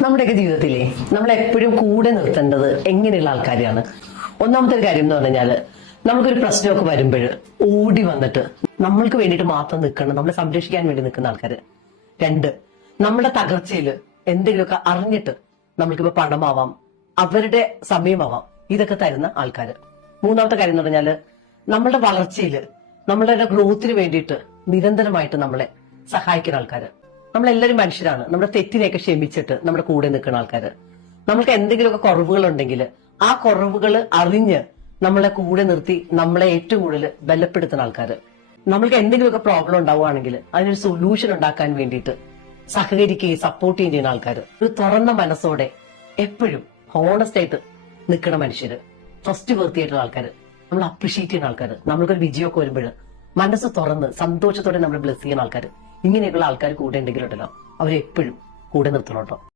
നമ്മുടെയൊക്കെ ജീവിതത്തിലെ നമ്മളെപ്പോഴും കൂടെ നിർത്തേണ്ടത് എങ്ങനെയുള്ള ആൾക്കാരെയാണ്? ഒന്നാമത്തെ ഒരു കാര്യം എന്ന് പറഞ്ഞാല് നമുക്കൊരു പ്രശ്നമൊക്കെ വരുമ്പോൾ ഓടി വന്നിട്ട് നമ്മൾക്ക് വേണ്ടിയിട്ട് മാത്രം നിൽക്കണം, നമ്മളെ സംരക്ഷിക്കാൻ വേണ്ടി നിൽക്കുന്ന ആൾക്കാര്. രണ്ട്, നമ്മുടെ തകർച്ചയിൽ എന്തെങ്കിലുമൊക്കെ അറിഞ്ഞിട്ട് നമ്മൾക്കിപ്പോ പണമാവാം, അവരുടെ സമയമാവാം, ഇതൊക്കെ തരുന്ന ആൾക്കാര്. മൂന്നാമത്തെ കാര്യം എന്ന് പറഞ്ഞാല് നമ്മളുടെ വളർച്ചയിൽ നമ്മളുടെ ഗ്രോത്തിന് വേണ്ടിയിട്ട് നിരന്തരമായിട്ട് നമ്മളെ സഹായിക്കുന്ന ആൾക്കാര്. നമ്മളെല്ലാവരും മനുഷ്യരാണ്. നമ്മുടെ തെറ്റിനെയൊക്കെ ക്ഷമിച്ചിട്ട് നമ്മുടെ കൂടെ നിൽക്കുന്ന ആൾക്കാര്. നമ്മൾക്ക് എന്തെങ്കിലുമൊക്കെ കുറവുകൾ ഉണ്ടെങ്കിൽ ആ കുറവുകൾ അറിഞ്ഞ് നമ്മളെ കൂടെ നിർത്തി നമ്മളെ ഏറ്റവും കൂടുതൽ ബലപ്പെടുത്തുന്ന ആൾക്കാര്. നമ്മൾക്ക് എന്തെങ്കിലുമൊക്കെ പ്രോബ്ലം ഉണ്ടാവുകയാണെങ്കിൽ അതിനൊരു സൊല്യൂഷൻ ഉണ്ടാക്കാൻ വേണ്ടിയിട്ട് സഹകരിക്കുകയും സപ്പോർട്ട് ചെയ്യുന്ന ആൾക്കാര്. ഒരു തുറന്ന മനസ്സോടെ എപ്പോഴും ഹോണസ്റ്റ് ആയിട്ട് നിൽക്കുന്ന മനുഷ്യര്, ട്രസ്റ്റ് വർത്തിയായിട്ടുള്ള ആൾക്കാര്, നമ്മൾ അപ്രീഷിയേറ്റ് ചെയ്യുന്ന ആൾക്കാര്, നമ്മൾക്കൊരു വിജയമൊക്കെ വരുമ്പോൾ മനസ്സ് തുറന്ന് സന്തോഷത്തോടെ നമ്മൾ ബ്ലെസ് ചെയ്യുന്ന ആൾക്കാര്. ഇങ്ങനെയൊക്കെയുള്ള ആൾക്കാർ കൂടെ ഉണ്ടെങ്കിലുണ്ടല്ലോ അവരെപ്പോഴും കൂടെ നിർത്തണം കേട്ടോ.